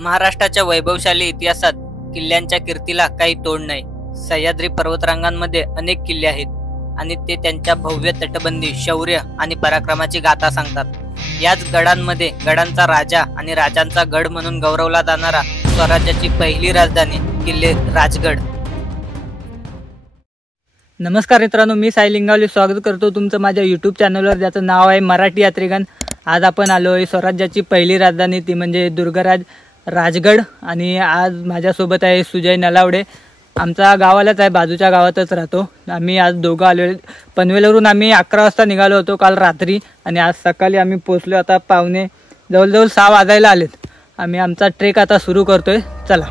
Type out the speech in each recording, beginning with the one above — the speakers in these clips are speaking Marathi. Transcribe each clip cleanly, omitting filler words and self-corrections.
महाराष्ट्राच्या वैभवशाली इतिहासात किल्ल्यांच्या कीर्तीला काही तोड नाही. सह्याद्री पर्वतरांगांमध्ये अनेक किल्ले आहेत आणि ते त्यांच्या भव्य तटबंदी, शौर्य आणि पराक्रमाची गाथा सांगतात. याच गडांमध्ये गडांचा राजा आणि राजांचा गड म्हणून गौरवला जाणारा स्वराज्याची पहिली राजधानी किल्ले राजगड. नमस्कार मित्रांनो, मी साई लिंगावले स्वागत करतो तुमचं माझ्या यूट्यूब चॅनलवर, ज्याचं नाव आहे मराठी यात्रीगण. आज आपण आलो आहे स्वराज्याची पहिली राजधानी, ती म्हणजे दुर्गराज राजगड. आणि आज माझ्यासोबत आहे सुजय नलावडे. आमचा गावालाच आहे, बाजूच्या गावातच राहतो. आम्ही आज दोघं आलो. पनवेलवरून आम्ही 11 वाजता निघालो होतो काल रात्री आणि आज सकाळी आम्ही पोचलो. आता पावणे जवळजवळ 6 वाजायला आलेत. आम्ही आमचा ट्रेक आता सुरू करतोय. चला.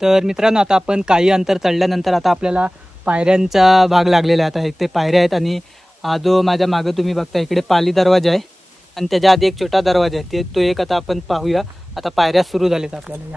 तर मित्रांनो, आता आपण काही अंतर चढल्यानंतर आता आपल्याला पायऱ्यांचा भाग लागलेला आहे. आता ते पायऱ्या आहेत आणि हा जो माझ्या मागं तुम्ही बघता इकडे पाली दरवाजा आहे आणि त्याच्या आधी एक छोटा दरवाजा आहे, तो एक आता आपण पाहूया. आता पायऱ्या सुरू झाल्यात आपल्याला.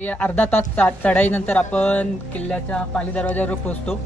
या अर्धा तास चढाईनंतर आपण किल्ल्याच्या पाली दरवाजावर पोहोचतो.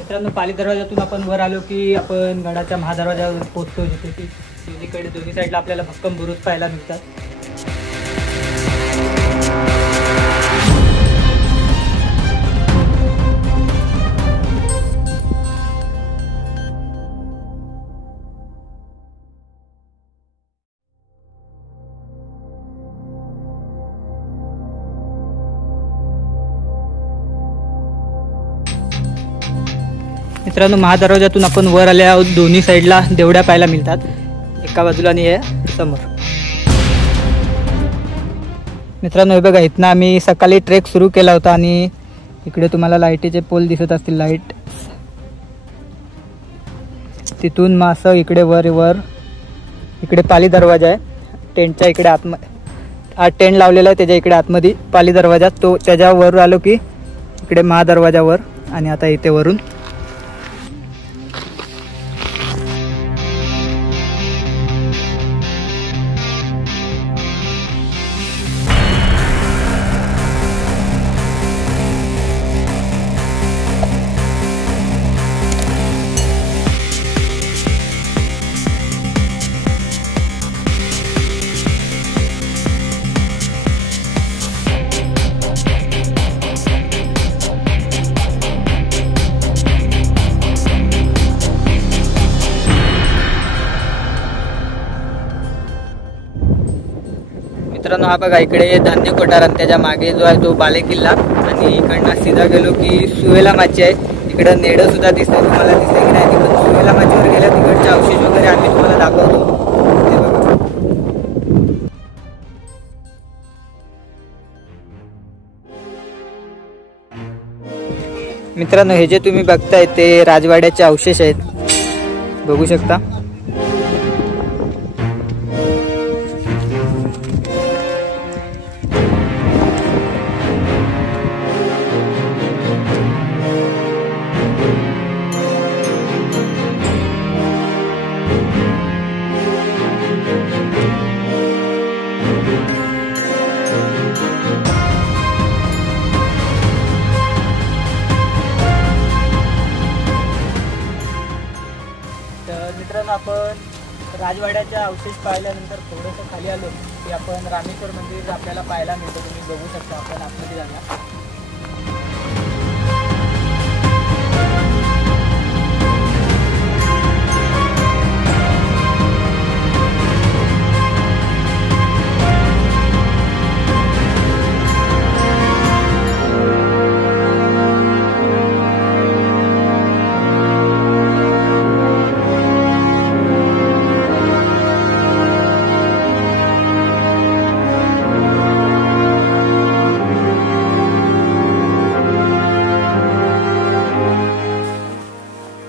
मित्रांनो, पाली दरवाजातून आपण वर आलो की आपण गडाच्या महादरवाजावर पोहोचतो, जिथे की दोन्ही साईडला आपल्याला भक्कम बुरुज पाहायला मिळतात. मित्रांनो, महादरवाजातून आपण वर आले आहोत. दोन्ही साईडला देवड्या पाहायला मिळतात, एका बाजूला आणि हे समोर. मित्रांनो, हे बघा, इथनं आम्ही सकाळी ट्रेक सुरू केला होता आणि इकडे तुम्हाला लाईटीचे पोल दिसत असतील. लाईट तिथून मग असं इकडे वर इकडे पाली दरवाजा आहे. टेंटच्या इकडे टेंट लावलेला आहे, त्याच्या इकडे आतमध्ये पाली दरवाजा. तो त्याच्यावर आलो की इकडे महादरवाजावर. आणि आता इथे वरून मित्रांनो, हा बघा, इकडे धान्य कोठार आणि त्याच्या मागे जो आहे तो बाले किल्ला. आणि इकडनं सीधा गेलो की सुवेला माची आहे. तिकडं नेडं सुद्धा दिसतंय, तुम्हाला दिसतंय की नाही. तिकडं सुवेला माचीवर गेल्या तिकडचे अवशेष वगैरे आम्ही तुम्हाला दाखवतो. ते बघा. मित्रांनो, हे जे तुम्ही बघताय ते राजवाड्याचे अवशेष आहेत, बघू शकता. मित्रांनो, आपण राजवाड्याच्या अवशेष पाहिल्यानंतर थोडंसं खाली आलो की आपण रामेश्वर मंदिर आपल्याला पाहायला मिळतं. तुम्ही बघू शकता. आपण आतमध्ये जाऊया.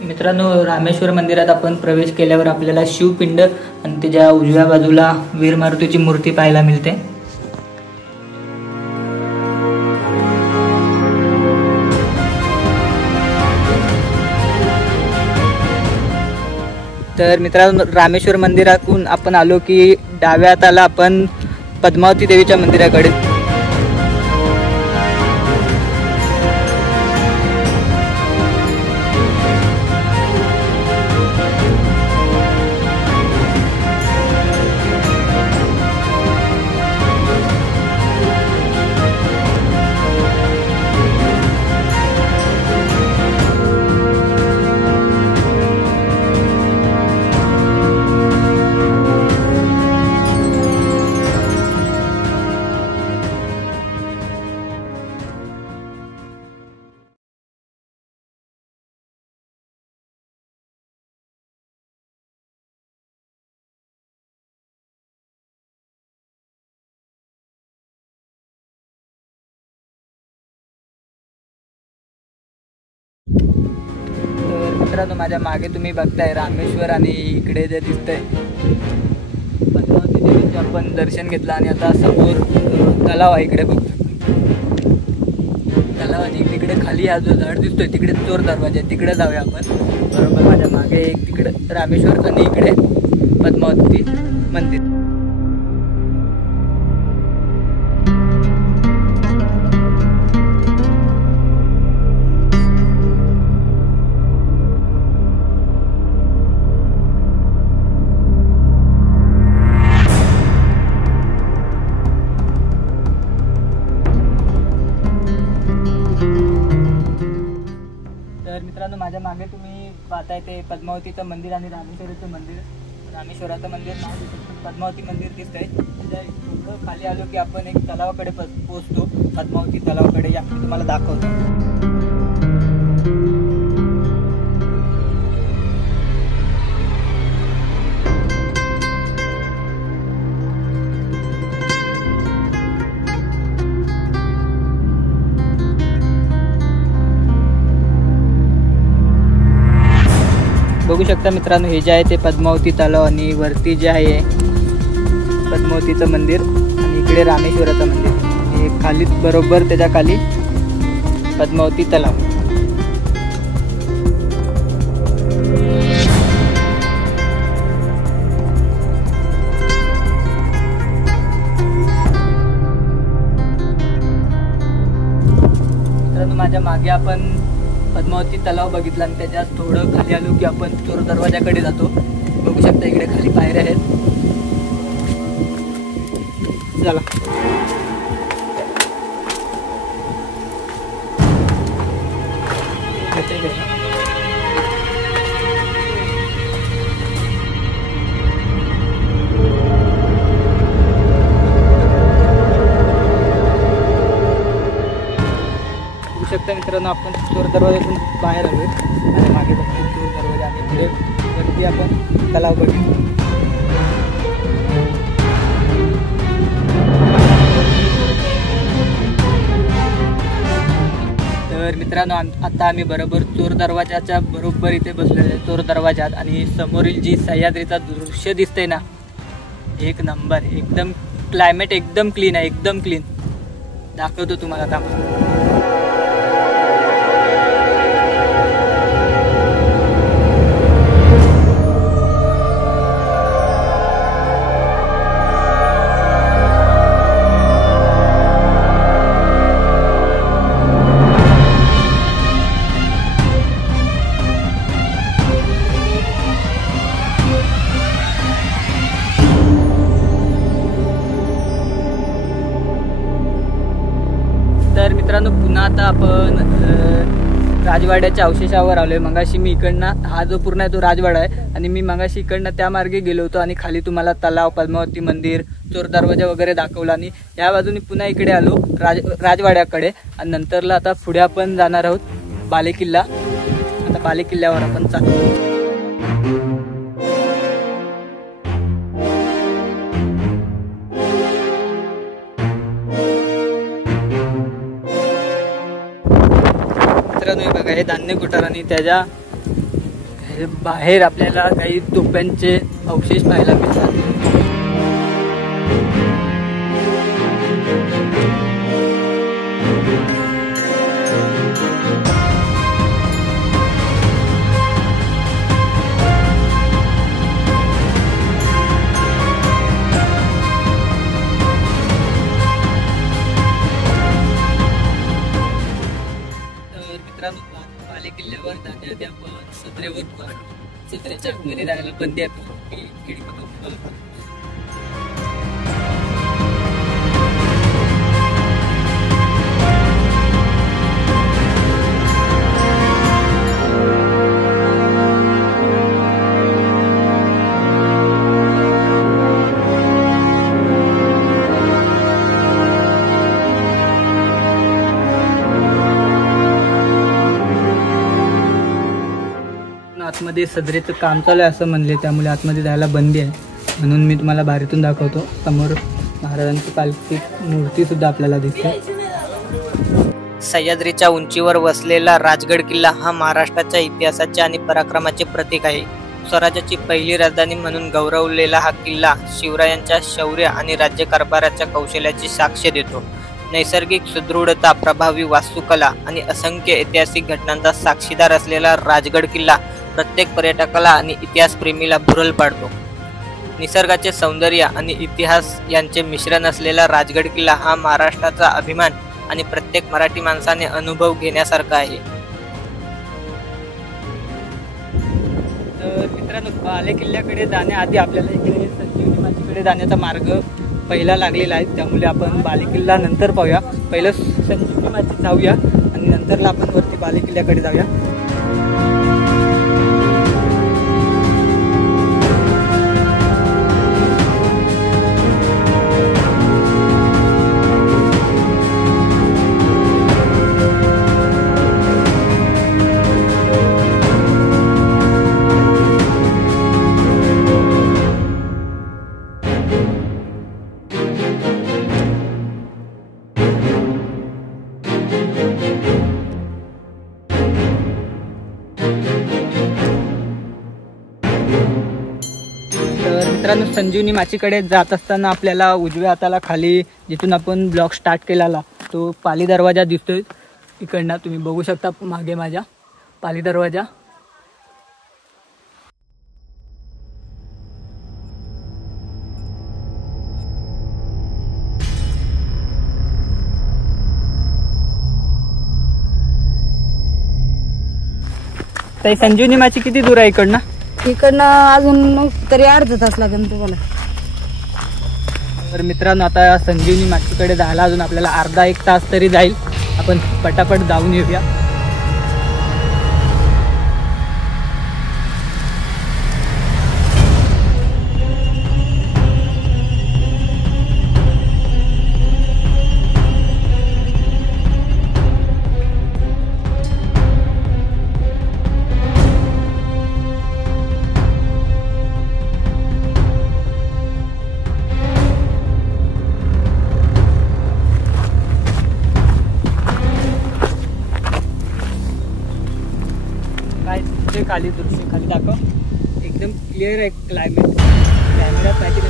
मित्रांनो, रामेश्वर मंदिरात आपण प्रवेश केल्यावर आपल्याला शिवपिंड आणि त्याच्या उजव्या बाजूला वीर मारुतीची मूर्ती पाहायला मिळते. तर मित्रांनो, रामेश्वर मंदिरातून आपण आलो की डाव्या हाताला आपण पद्मावती देवीच्या मंदिराकडे. तर मित्रांनो, माझ्या मागे तुम्ही बघताय रामेश्वर आणि इकडे जे दिसतंय पद्मावती देवीचे आपण दर्शन घेतलं. आणि आता समोर तलाव आहे, इकडे बघू. तलाव आणि तिकडे खाली हा जो झाड दिसतोय तिकडे चोर दरवाजा आहे, तिकडे जाऊया आपण. बरोबर माझ्या मागे एक तिकडे रामेश्वर आणि इकडे पद्मावती मंदिर. मित्रांनो, माझ्या मागे तुम्ही पाहताय ते पद्मावतीचं मंदिर आणि रामेश्वराचं मंदिर. रामेश्वराचं मंदिर नाव दिसतं, पद्मावती मंदिर दिसतंय. थोडं खाली आलो की आपण एक तलावाकडे पोहोचतो. पद्मावती तलावाकडे या तुम्हाला दाखवतो. बघू शकता मित्रांनो, हे जे आहे ते पद्मावती तलाव आणि वरती जे आहे पद्मावतीचं मंदिर आणि इकडे रामेश्वराचं मंदिर आणि खाली बरोबर त्याच्या खाली पद्मावती तलाव. मित्रांनो, माझ्या मागे आपण पद्मावती तलाव बघितला आणि त्याच्यात थोडं खाली आलो की आपण चोर दरवाजाकडे जातो. बघू शकता इकडे खाली पायऱ्या आहेत. चला. शकता मित्रांनो, आपण चोर दरवाजातून बाहेर आलोय आणि मागे बघतो चोर दरवाजा आणि पुढे वरती आपण तलाव बघितलो. तर मित्रांनो, आता आम्ही बरोबर चोर दरवाजाच्या बरोबर इथे बसलेलो आहे चोर दरवाजात आणि समोरील जी सह्याद्रीचा दृश्य दिसतंय ना, एक नंबर. एकदम क्लायमेट एकदम क्लीन आहे, एकदम क्लीन. दाखवतो तुम्हाला आता. तर मित्रांनो, पुन्हा आता आपण राजवाड्याच्या अवशेषावर आलोय. मगाशी मी इकडनं, हा जो पूर्ण आहे तो राजवाडा आहे आणि मी मगाशी इकडनं त्या मार्गे गेलो होतो आणि खाली तुम्हाला तलाव, पद्मावती मंदिर, चोर दरवाजा वगैरे दाखवला आणि या बाजूने पुन्हा इकडे आलो राजवाड्याकडे आणि नंतरला आता पुढे आपण जाणार आहोत बालेकिल्ला. आता बालेकिल्ल्यावर आपण चालू. मित्रांनो, बघा हे धान्य कुटार आणि त्याच्या बाहेर आपल्याला काही तोफ्यांचे अवशेष पाहायला मिळतात. बालेकिल्ल्यावर जाण्याआधी आपण सत्रेवर सत्रेच्या घरी जायला बंदी आहे. आतमध्ये सदरेचं काम चालू आहे असं म्हणले, त्यामुळे आतमध्ये जायला बंदी आहे. म्हणून मी तुम्हाला बाहेरून दाखवतो. समोर महाराजांची पालखी मूर्ती सुद्धा आपल्याला दिसते. सह्याद्रीच्या उंचीवर वसलेला राजगड किल्ला हा महाराष्ट्राच्या इतिहासाचे आणि पराक्रमाचे प्रतीक आहे. स्वराज्याची पहिली राजधानी म्हणून गौरवलेला हा किल्ला शिवरायांच्या शौर्य आणि राज्यकारभाराच्या कौशल्याची साक्ष देतो. नैसर्गिक सुदृढता, प्रभावी वास्तुकला आणि असंख्य ऐतिहासिक घटनांचा साक्षीदार असलेला राजगड किल्ला प्रत्येक पर्यटकाला आणि इतिहासप्रेमीला भुरळ पाडतो. निसर्गाचे सौंदर्य आणि इतिहास यांचे मिश्रण असलेला राजगड किल्ला हा महाराष्ट्राचा अभिमान आणि प्रत्येक मराठी माणसाने अनुभव घेण्यासारखा आहे. तर मित्रांनो, बाले किल्ल्याकडे जाण्याआधी आपल्याला इकडे संजीवनी माचीकडे जाण्याचा मार्ग पहिला लागलेला आहे. त्यामुळे आपण बाले किल्ला नंतर पाहूया. पहिलं संजीवनी माची जाऊया आणि नंतरला आपण वरती बाले किल्ल्याकडे जाऊया. मित्रांनो, संजीवनी माचीकडे जात असताना आपल्याला उजव्या हाताला खाली जिथून आपण ब्लॉग स्टार्ट केलेला तो पाली दरवाजा दिसतोय. इकडनं तुम्ही बघू शकता मागे माझ्या पाली दरवाजा. ताई, संजीवनी माची किती दूर आहे इकडनं? इकडनं अजून तरी अर्धा तास लागेल तुम्हाला. तर मित्रांनो, आता संजीवनी माचीकडे जायला अजून आपल्याला अर्धा एक तास तरी जाईल. आपण पटापट जाऊन येऊया. काय खाली दृश्य खाली दाखव. एकदम क्लिअर आहे क्लायमेट. कॅमेरा पाहिजे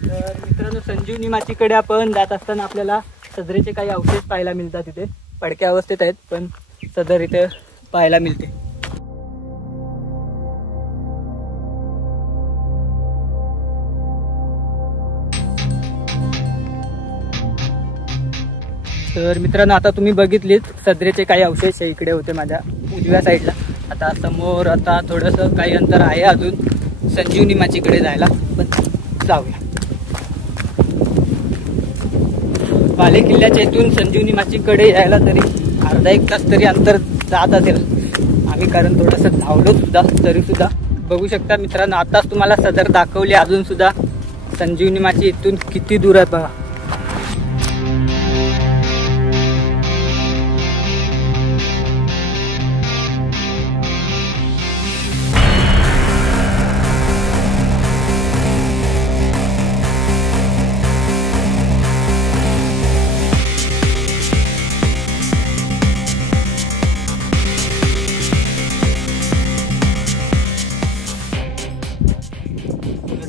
तर मित्रांनो, संजीवनी माचीकडे आपण जात असताना आपल्याला सदरेचे काही अवशेष पाहायला मिळतात. तिथे पडक्या अवस्थेत आहेत, पण सदर इथे पाहायला मिळते. तर मित्रांनो, आता तुम्ही बघितलीत सदरेचे काही अवशेष इकडे होते माझ्या उजव्या साईडला. आता समोर आता थोडंसं काही अंतर आहे अजून संजीवनी माचीकडे जायला, पण जाऊया. पाली किल्ल्याच्या इथून संजीवनी माचीकडे यायला तरी अर्धा एक तास तरी अंतर जात असेल आम्ही, कारण थोडंसं धावलो सुद्धा. तरी सुद्धा बघू शकता मित्रांनो, आताच तुम्हाला सदर दाखवली, अजून सुद्धा संजीवनी माची इथून किती दूर आहे बघा.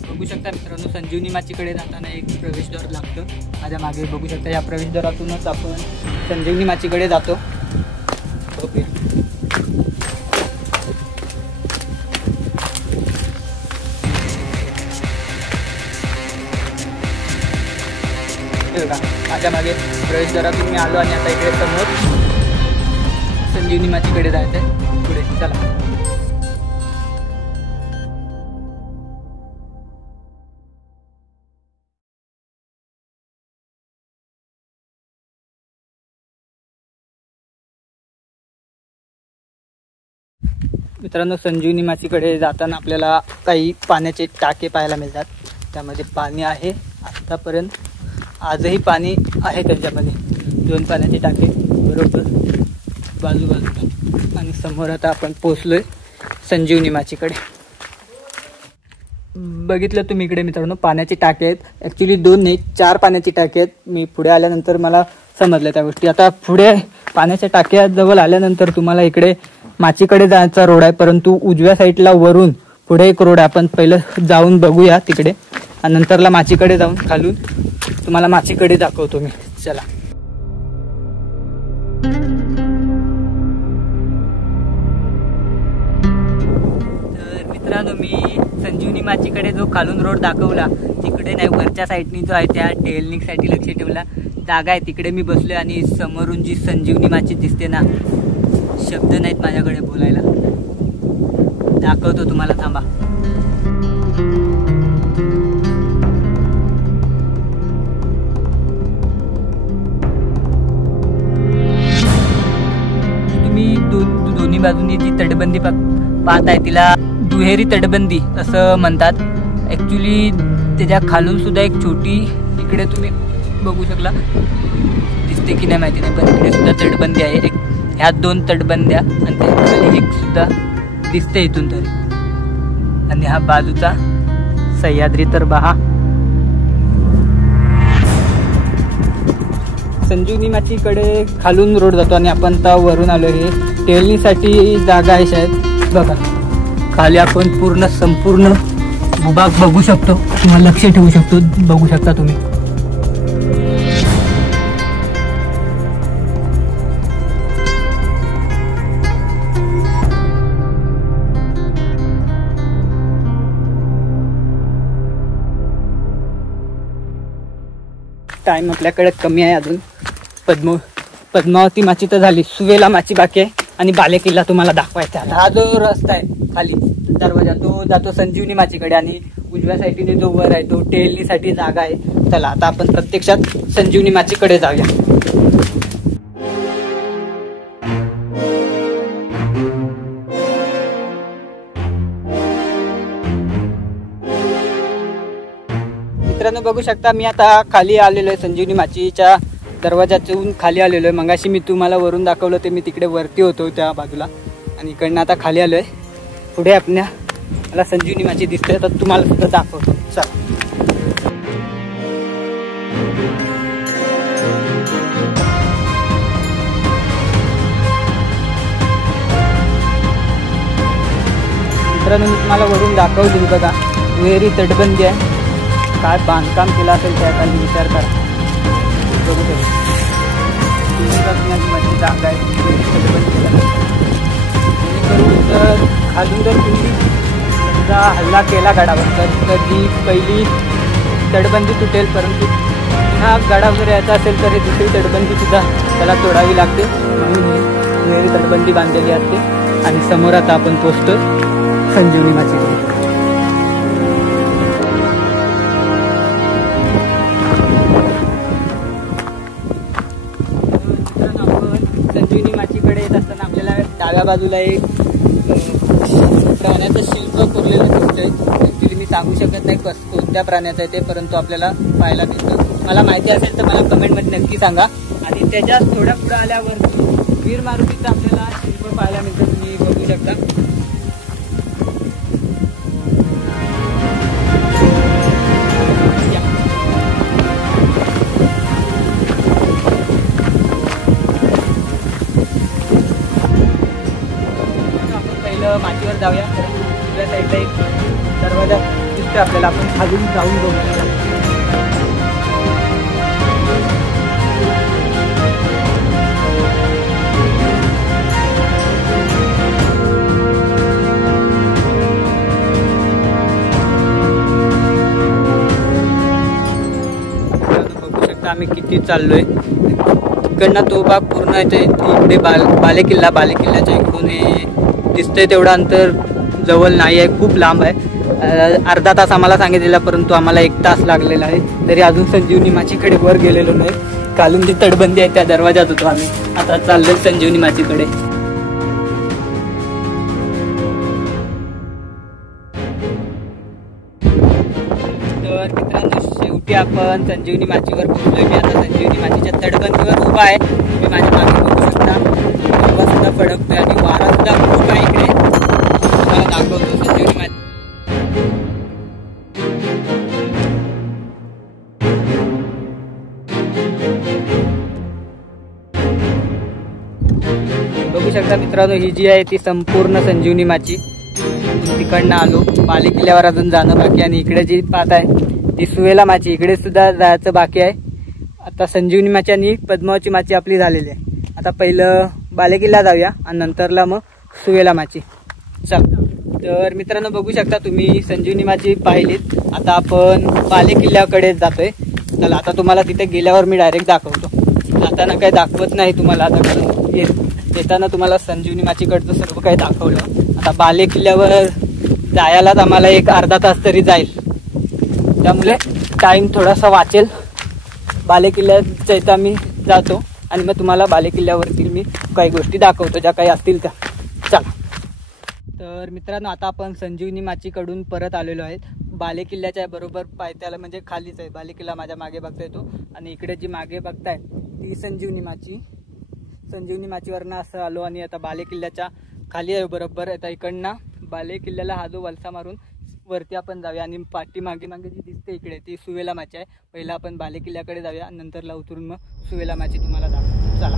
बघू शकता मित्रांनो, संजीवनी माचीकडे जाताना एक प्रवेशद्वार लागतं. माझ्या मागे बघू शकता, या प्रवेशद्वारातूनच आपण संजीवनी माचीकडे जातो. ओके, माझ्या मागे प्रवेशद्वारातून मी आलो आणि आता इकडे समोर संजीवनी माचीकडे जायचंय. पुढे चला. मित्रांनो, संजीवनी माचीकडे जाताना आपल्याला काही पाण्याचे टाके पाहायला मिळतात. त्यामध्ये पाणी आहे. आत्तापर्यंत आजही पाणी आहे त्याच्यामध्ये. 2 पाण्याचे टाके बरोबर बाजूबाजूला. आणि समोर आता आपण पोचलोय संजीवनी माचीकडे. बघितलं तुम्ही इकडे मित्रांनो, पाण्याचे टाके आहेत. ॲक्च्युली 2 नाही 4 पाण्याची टाके आहेत. मी पुढे आल्यानंतर मला समजलं त्या गोष्टी. आता पुढे पाण्याच्या टाक्याजवळ आल्यानंतर तुम्हाला इकडे माचीकडे जायचा रोड आहे, परंतु उजव्या साईडला वरून पुढे एक रोड आहे. आपण पहिलं जाऊन बघूया तिकडे, आणि नंतरला माचीकडे जाऊन खालून तुम्हाला माचीकडे दाखवतो मी. चला. तर मित्रांनो, मी संजीवनी माचीकडे जो खालून रोड दाखवला तिकडे नाही, वरच्या साईडनी जो आहे त्या टेलनिकसाठी लक्ष ठेवला जागा आहे तिकडे मी बसलोय. आणि समोरून जी संजीवनी माची दिसते ना, शब्द नाहीत माझ्याकडे बोलायला. दाखवतो तुम्हाला, थांबा. तुम्ही दोन्ही बाजूनी जी तटबंदी पाहताय तिला दुहेरी तटबंदी असं म्हणतात. ॲक्च्युली त्याच्या खालून सुद्धा एक छोटी इकडे तुम्ही बघू शकला दिसते दिसते की नाही माहिती नाही, पण इकडे सुद्धा तटबंदी आहे. एक ह्या 2 तटबंद्या आणि त्या खाली एक सुद्धा दिसते इथून तरी. आणि हा बाजूचा सह्याद्री तर पहा. संजीवनी माचीकडे खालून रोड जातो आणि आपण आता वरून आलो. हे टेलनीसाठी जागा आहे शायद. बघा खाली आपण संपूर्ण भूभाग बघू शकतो किंवा लक्ष ठेवू शकतो. बघू शकता तुम्ही. टाइम आपल्याकडे कमी आहे अजून. पद्मावती माची तर झाली, सुवेला माची बाकी आहे आणि बालेकिल्ला तुम्हाला दाखवायचा. हा जो रस्ता आहे खाली दरवाजा तो जातो संजीवनी माचीकडे आणि उजव्या साईडने जो वर आहे तो टेलनीसाठी जागा आहे. चला आता आपण प्रत्यक्षात संजीवनी माचीकडे जाऊया. मित्रांनो बघू शकता मी आता खाली आलेलो आहे. संजीवनी माचीच्या दरवाजातून खाली आलेलो आहे. मगाशी मी तुम्हाला वरून दाखवलं ते मी तिकडे वरती होतो त्या बाजूला आणि इकडनं आता खाली आलो आहे. पुढे मला संजीवनी माची दिसते तर तुम्हाला सुद्धा दाखवतो. चला मित्रांनो मी तुम्हाला वरून दाखवली बघा. दुहेरी तटबंदी आहे. काय बांधकाम केलं असेल त्या खाली विचार करा. बघू शकतो जागा आहे. जर खालून जर तुम्ही समजा हल्ला केला गडावर तर ही पहिली तटबंदी तुटेल, परंतु हा गडावर यायचा असेल तर ही दुसरी तटबंदी सुद्धा त्याला तोडावी लागते. म्हणून दुहेरी तटबंदी बांधलेली असते. आणि समोर आता आपण पोचतो संजीवनी माची. संजीवनी माचीकडे येत असताना आपल्याला डाव्या बाजूला एक प्राण्याचं शिल्प कोरलेलं दिसतंय. ॲक्च्युली मी सांगू शकत नाही कोणत्या प्राण्याचं आहे ते, परंतु आपल्याला पाहायला मिळतं. मला माहिती असेल तर मला कमेंटमध्ये नक्की सांगा. आणि त्याच्या थोड्या पुढे आल्यावर वीर मारुतीचं आपल्याला शिल्प पाहायला मिळतं. तुम्ही बघू शकता. माचीवर जाऊया. दुसऱ्या साईडला एक दरवाजा दिसतो आपल्याला. आपण खालून जाऊन बघूया. बघू शकता आम्ही किती चाललोय. इकडनं तो भाग पूर्ण येते. इकडे बालेकिल्ल्याच्या इकडून हे दिसतंय. तेवढं अंतर जवळ नाही आहे, खूप लांब आहे. अर्धा तास आम्हाला सांगितलेला, परंतु आम्हाला 1 तास लागलेला आहे. तरी अजून संजीवनी माचीकडे वर गेलेलो नाही. खालून जी तटबंदी आहे त्या दरवाजात होतो आम्ही. आता चाललोय संजीवनी माचीकडे. तर मित्रांनो शेवटी आपण संजीवनी माचीवर पोहोचलोय. मी आता संजीवनी माचीच्या तटबंदीवर उभा आहे. तुम्ही माझ्या मागे बघू शकता. हवा सुद्धा फडकतोय आणि वारा सुद्धा खूप आहे इकडे. तुम्हाला दाखवतो संजीवनी माची. बघू शकता मित्रांनो ही जी आहे ती संपूर्ण संजीवनी माची. तिकडनं आलो. बालेकिल्ल्यावर अजून जाणं बाकी. आणि इकडे जी पाहत आहे ती सुवेला माची. इकडे सुद्धा जायचं बाकी आहे. आता संजीवनी माची आणि पद्मावती माची आपली झालेली आहे. आता पहिलं बालेकिल्ला जाऊया आणि नंतरला मग सुवेला माची. चल तर मित्रांनो बघू शकता तुम्ही संजीवनी माची पाहिलीत. आता आपण बालेकिल्ल्याकडे जातोय. चला आता तुम्हाला तिथे गेल्यावर मी डायरेक्ट दाखवतो. जाताना काही दाखवत नाही तुम्हाला. आता कारण येताना तुम्हाला संजीवनी माचीकडचं सर्व काही दाखवलं. आता बालेकिल्ल्यावर जायलाच आम्हाला एक अर्धा तास तरी जाईल. त्यामुळे टाइम थोडासा वाचेल. बालेकिल्ल्याच्या इथं आम्ही जातो आणि मग तुम्हाला बालेकिल्ल्यावरती मी काही गोष्टी दाखवतो ज्या काही असतील त्या. चला तर मित्रांनो आता आपण संजीवनी माचीकडून परत आलेलो आहेत. बालेकिल्ल्याच्या बरोबर पायथ्याला म्हणजे खालीच आहे बालेकिल्ला. माझ्या मागे बघता येतो आणि इकडे जी मागे बघताय ती संजीवनी माचीवरनं असं आलो आणि आता बाले किल्ल्याच्या खाली आहे बरोबर. आता इकडनं बाले किल्ल्याला हा जो वलसा मारून वरती आपण जाऊया आणि पाठीमागे जी दिसते इकडे ती सुवेला माची आहे. पहिला आपण बाले किल्ल्याकडे जाऊया, नंतरला उतरून मग सुवेला माची तुम्हाला दाखवतो. चला.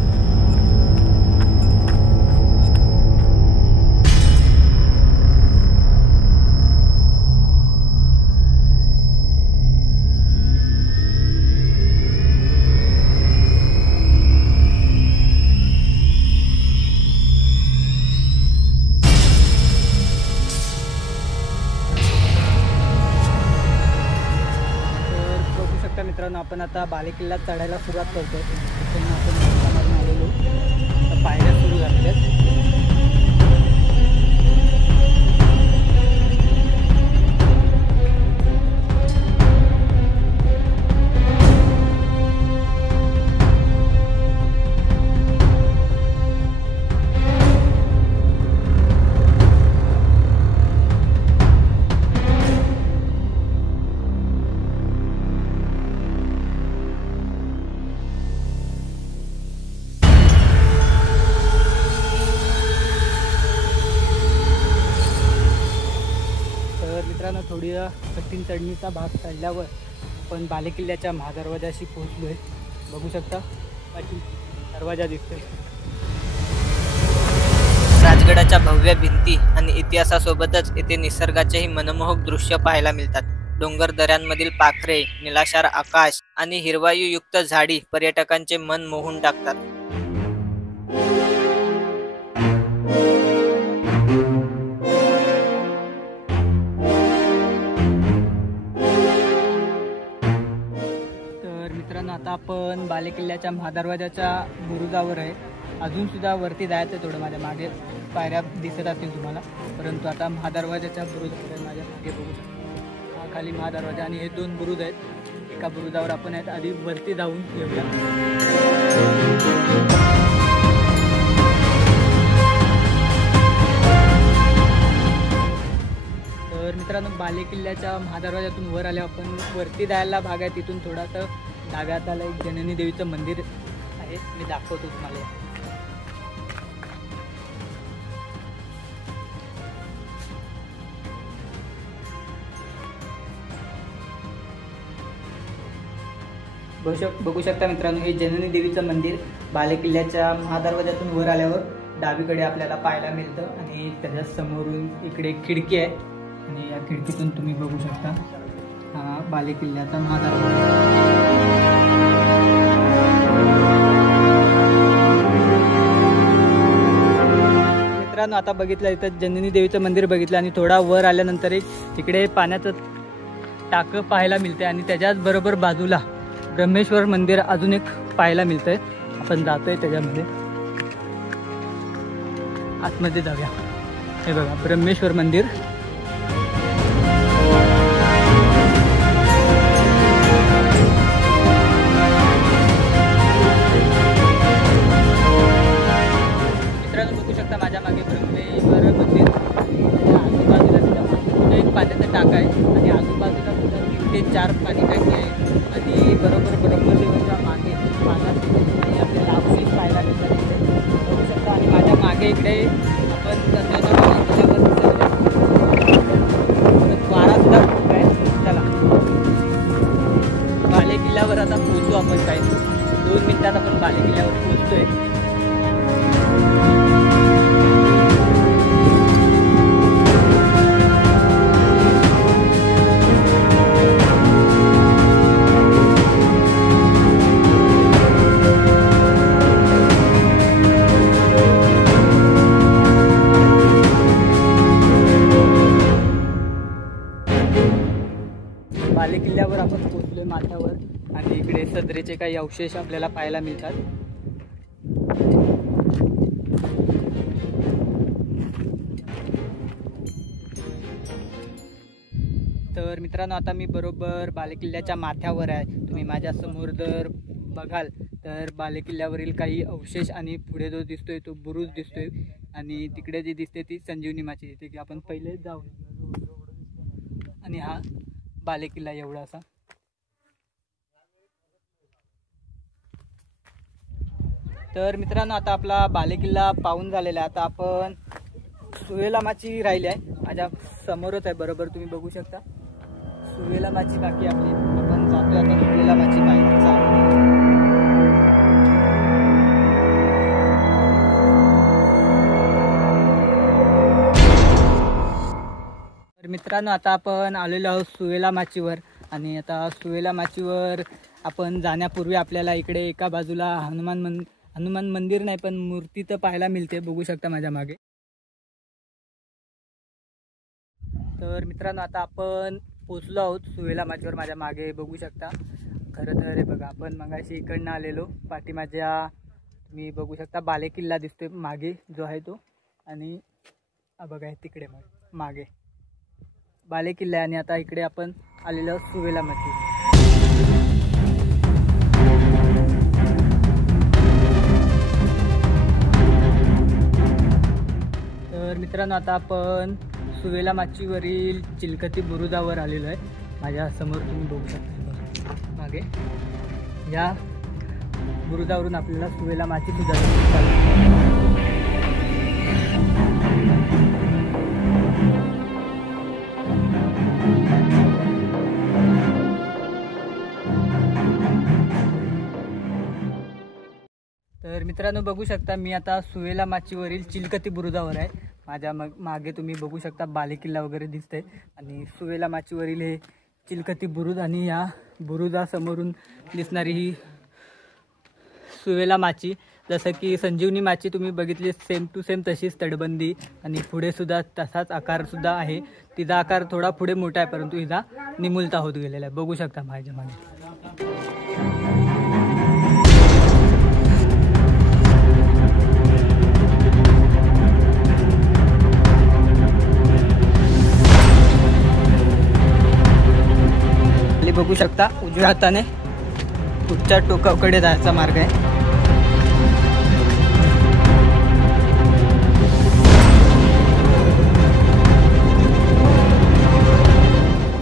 मित्रांनो आपण आता बाले किल्ला चढायला सुरुवात करतोय. तिथून आपण मारून आलेलो, आता पायऱ्या सुरू झाल्यात. मित्रांनो थोडी कठीण चढणीचा भाग चढल्यावर आपण बाले किल्ल्याच्या महादरवाजाशी पोहोचलो आहे. बघू शकता पाठी दरवाजा दिसतोय. राजगडाच्या भव्य भिंती आणि इतिहासासोबतच येथे निसर्गाचेही मनमोहक दृश्य पाहायला मिळतात. डोंगर दऱ्यांमधील पाखरे, निलाशार आकाश आणि हिरवायूयुक्त झाडी पर्यटकांचे मन मोहून टाकतात. आता आपण बाले किल्ल्याच्या महादरवाजाच्या बुरुजावर आहे. अजून सुद्धा वरती जायचं आहे. थोडं माझ्या मागे पायऱ्या दिसत असतील तुम्हाला, परंतु आता महादरवाजाच्या बुरुजावर माझ्या मागे बघू शकतो. हा खाली महादरवाजा आणि हे दोन बुरुज आहेत. एका बुरुजावर आपण आहेत. आधी वरती जाऊन येऊया. तर मित्रांनो बाले किल्ल्याच्या महादरवाजातून वर आल्यावर आपण वरती जायला भाग आहे. तिथून थोडासा डाव्यात आला एक जननी देवीचं मंदिर आहे, मी दाखवतो तुम्हाला. बघू शकता मित्रांनो, हे जननी देवीचं मंदिर बाले किल्ल्याच्या महादरवाजातून वर आल्यावर डावीकडे आपल्याला पाहायला मिळतं आणि त्याच्या समोरून इकडे एक खिडकी आहे आणि या खिडकीतून तुम्ही बघू शकता हा बाले किल्ल्याचा महादरवाजा. मित्रांनो आता बघितलं इथं जननी देवीचं मंदिर बघितलं आणि थोडा वर आल्यानंतर एक तिकडे पाण्याचं टाकं पाहायला मिळते आणि त्याच्याच बरोबर बाजूला ब्रह्मेश्वर मंदिर अजून एक पाहायला मिळतंय. आपण जातोय त्याच्यामध्ये, आतमध्ये जाऊया. हे बघा ब्रह्मेश्वर मंदिर. बघू शकता माझ्या मागे ब्रह्मेश्वर मंदिर. आजूबाजूला त्याच्या एक पाण्याचा टाका आहे आणि आजूबाजूला सुद्धा 3 ते 4 पाणी टाकी आहे आणि बरोबर ब्रह्मदेवाच्या मागे पाण्यात आपल्याला अवशेष पाहायला मिळतात बघू शकता. आणि माझ्या मागे इकडे आपण वारा सुद्धा खूप आहे. चला बाले किल्ल्यावर आता पोहोचू आपण. काही 2 मिनिटात आपण बाले किल्ल्यावर पोहोचतोय. बाले किल्ल्यावर आपण पोहोचलोय माथ्यावर आणि इकडे सदरेचे काही अवशेष आपल्याला पाहायला मिळतात. तर मित्रांनो आता मी बरोबर बाले किल्ल्याच्या माथ्यावर आहे. तुम्ही माझ्या समोर जर बघाल तर बाले किल्ल्यावरील काही अवशेष आणि पुढे जो दिसतोय तो बुरुज दिसतोय आणि तिकडे जी दिसते ती संजीवनी माची दिसते की आपण पहिले जाऊ. आणि हा बाले किल्ला एवढा असा. तर मित्रांनो आता आपला बालेकिल्ला पाहून झालेला आहे. आता आपण सुवेलामाची राहिली आहे, माझ्या समोरच आहे बरोबर तुम्ही बघू शकता. सुवेलामाची बाकी आपली, आपण जातोय आता सुवेलामाची पाहायला. तर मित्रांनो आता आपण आलेलो आहोत सुवेलामाचीवर. आणि आता सुवेलामाचीवर आपण जाण्यापूर्वी आपल्याला इकडे एका बाजूला हनुमान मंदिर नाही पण मूर्ती तर पाहायला मिळते, बघू शकता माझ्या मागे. तर मित्रांनो आता आपण पोचलो आहोत सुवेलामाचीवर, माझ्या मागे बघू शकता. खरं तर हे बघा, आपण मगाशी इकडनं आलेलो, पाठीमागच्या तुम्ही बघू शकता बालेकिल्ला दिसतोय मागे जो आहे तो, आणि बघा तिकडे मागे बालेकिल्ला आहे. आणि आता इकडे आपण आलेलो आहोत सुवेलामाची. तर मित्रांनो आता आपण सुवेलामाचीवरील चिलखती बुरुजावर आलेलो आहे. माझ्या समोर तुम्ही बघू शकता मागे, या बुरुजावरून आपल्याला सुवेलामाची सुद्धा तर मित्रांनो बघू शकता मी आता सुवेलामाचीवरील चिलखती बुरुजावर आहे. माझ्या मागे तुम्ही बघू शकता बालेकिल्ला वगैरे दिसतंय आणि सुवेलामाचीवरील हे चिलखती बुरुज, आणि या बुरुजासमोरून दिसणारी ही सुवेलामाची. जसं की संजीवनी माची तुम्ही बघितली सेम टू सेम तशीच तटबंदी, आणि पुढे सुद्धा तसाच आकार सुद्धा आहे. तिचा आकार थोडा पुढे मोठा आहे परंतु हिचा निमुलता होत गेलेला आहे, बघू शकता माझ्या मागे. बघू शकता उजव्या हाताने पुढच्या टोकाकडे जायचा मार्ग आहे.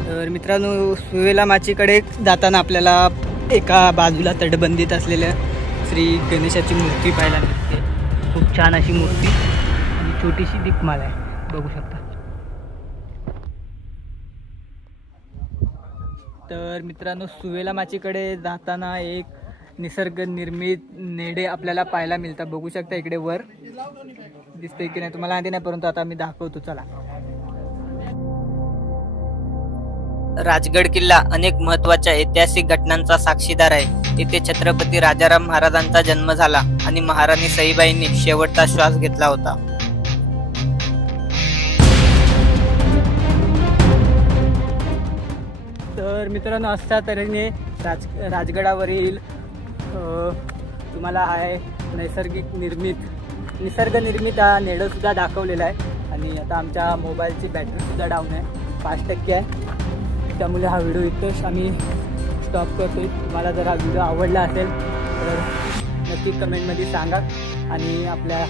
तर मित्रांनो सुवेलामाचीकडे जाताना आपल्याला एका बाजूला तटबंदीत असलेल्या श्री गणेशाची मूर्ती पाहायला मिळते. खूप छान अशी मूर्ती आणि छोटीशी दीपमाला आहे, बघू शकता. तर मित्रांनो सुवेलामाचीकडे जाताना एक निसर्ग निर्मित नेडे आपल्याला पाहायला मिळतात, बघू शकता इकडे वर दिसतंय की नाही तुम्हाला आधी नाही परंतु आता मी दाखवतो. चला. राजगड किल्ला अनेक महत्त्वाच्या ऐतिहासिक घटनांचा साक्षीदार आहे. येथे छत्रपती राजाराम महाराजांचा जन्म झाला आणि महाराणी सईबाईंनी शेवटचा श्वास घेतला होता. तर मित्रांनो अशा तऱ्हेने राजगडावरील तुम्हाला आहे निसर्ग निर्मित हा नेडंसुद्धा दाखवलेला आहे. आणि आता आमच्या मोबाईलची बॅटरीसुद्धा डाऊन आहे, 5% आहे. त्यामुळे हा व्हिडिओ इथंच आम्ही स्टॉप करतो. तुम्हाला जर हा व्हिडिओ आवडला असेल तर नक्की कमेंटमध्ये सांगा. आणि आपल्या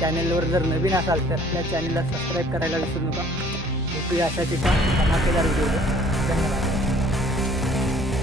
चॅनलवर जर नवीन असाल तर आपल्या चॅनलला सबस्क्राईब करायला विसरू नका. भेटूया अशा ठिकाणी धमाकेदार व्हिडिओ. धन्यवाद.